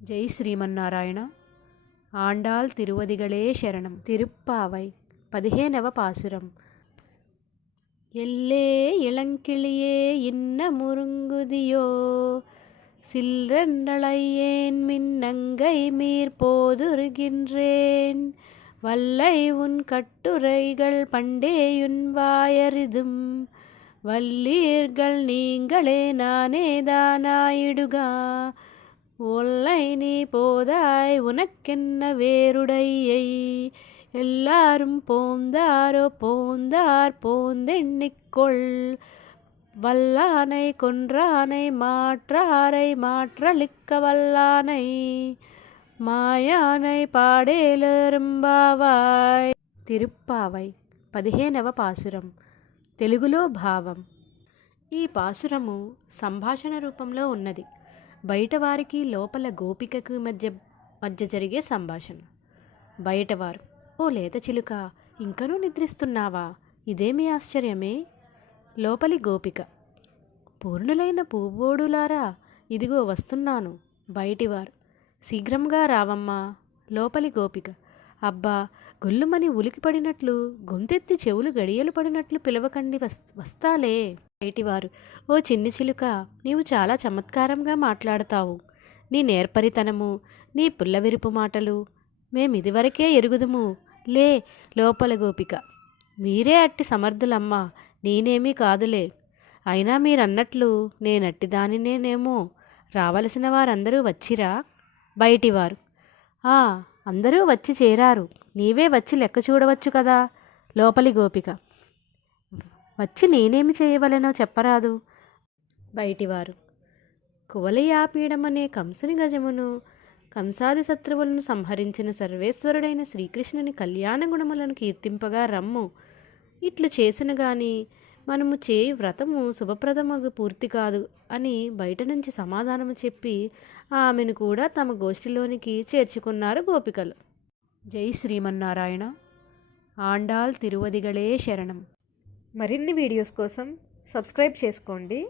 జై శ్రీమన్నారాయణ. ఆండాల్ తిరువదిగళే శరణం. తిరుప్పావై 15వ பாசுரம். எல்லே இளங்கிளியே இன்ன முருங்குதியோ சில்லென்றழையேன் மின்னங்கை மீர் போதுருகின்றேன் வல்லை உன் கட்டுரைகள் பண்டேயுன் வாயறிதும் வல்லீர்கள் நீங்களே நானே தானாயிடுகா ஒல்லை நீ போதாய் உனக்கென்ன வேறுடையை எல்லாரும் போந்தாரோ போந்தார் போந்தெண்ணிக்கொள் வல்லானை கொன்றானை மாற்றாரை மாற்றளிக்க வல்லானை మాయానై పాడేలెంబావాయ్. తిరుప్పావై 15వ పాసురం. తెలుగులో భావం. ఈ పాసురము సంభాషణ రూపంలో ఉన్నది. బయటవారికి లోపల గోపికకు మధ్య జరిగే సంభాషణ. బయటవారు: ఓ లేత చిలుక, ఇంకనూ నిద్రిస్తున్నావా? ఇదేమి ఆశ్చర్యమే. లోపలి గోపిక: పూర్ణులైన పువ్వోడులారా, ఇదిగో వస్తున్నాను. బయటివారు: శీఘ్రంగా రావమ్మా. లోపలి గోపిక: అబ్బా, గొల్లుమని ఉలికి పడినట్లు, గొంతెత్తి చెవులు గడియలు పడినట్లు పిలవకండి, వస్తాలే. బయటివారు: ఓ చిన్ని చిలుక, నీవు చాలా చమత్కారంగా మాట్లాడతావు. నీ నేర్పరితనము, నీ పుల్లవిరుపు మాటలు మేమిదివరకే ఎరుగుదుము. లే. లోపల గోపిక: మీరే అట్టి సమర్థులమ్మా, నేనేమీ కాదులే. అయినా మీరన్నట్లు నేనట్టిదానినేనేమో. రావలసిన వారందరూ వచ్చిరా? బయటివారు: అందరూ వచ్చి చేరారు. నీవే వచ్చి లెక్క చూడవచ్చు కదా. లోపలి గోపిక: వచ్చి నేనేమి చేయవలెనో చెప్పరాదు. బయటివారు: కువలయాపీడమనే కంసుని గజమును, కంసాది శత్రువులను సంహరించిన సర్వేశ్వరుడైన శ్రీకృష్ణుని కళ్యాణ గుణములను కీర్తింపగా రమ్ము. ఇట్లు చేసిన గాని మనము చేయు వ్రతము శుభప్రదమగు పూర్తి కాదు అని బయట నుంచి సమాధానము చెప్పి ఆమెను కూడా తమ గోష్ఠిలోనికి చేర్చుకున్నారు గోపికలు. జై శ్రీమన్నారాయణ. ఆండాల్ తిరువదిగళే శరణం. మరిన్ని వీడియోస్ కోసం సబ్స్క్రైబ్ చేసుకోండి.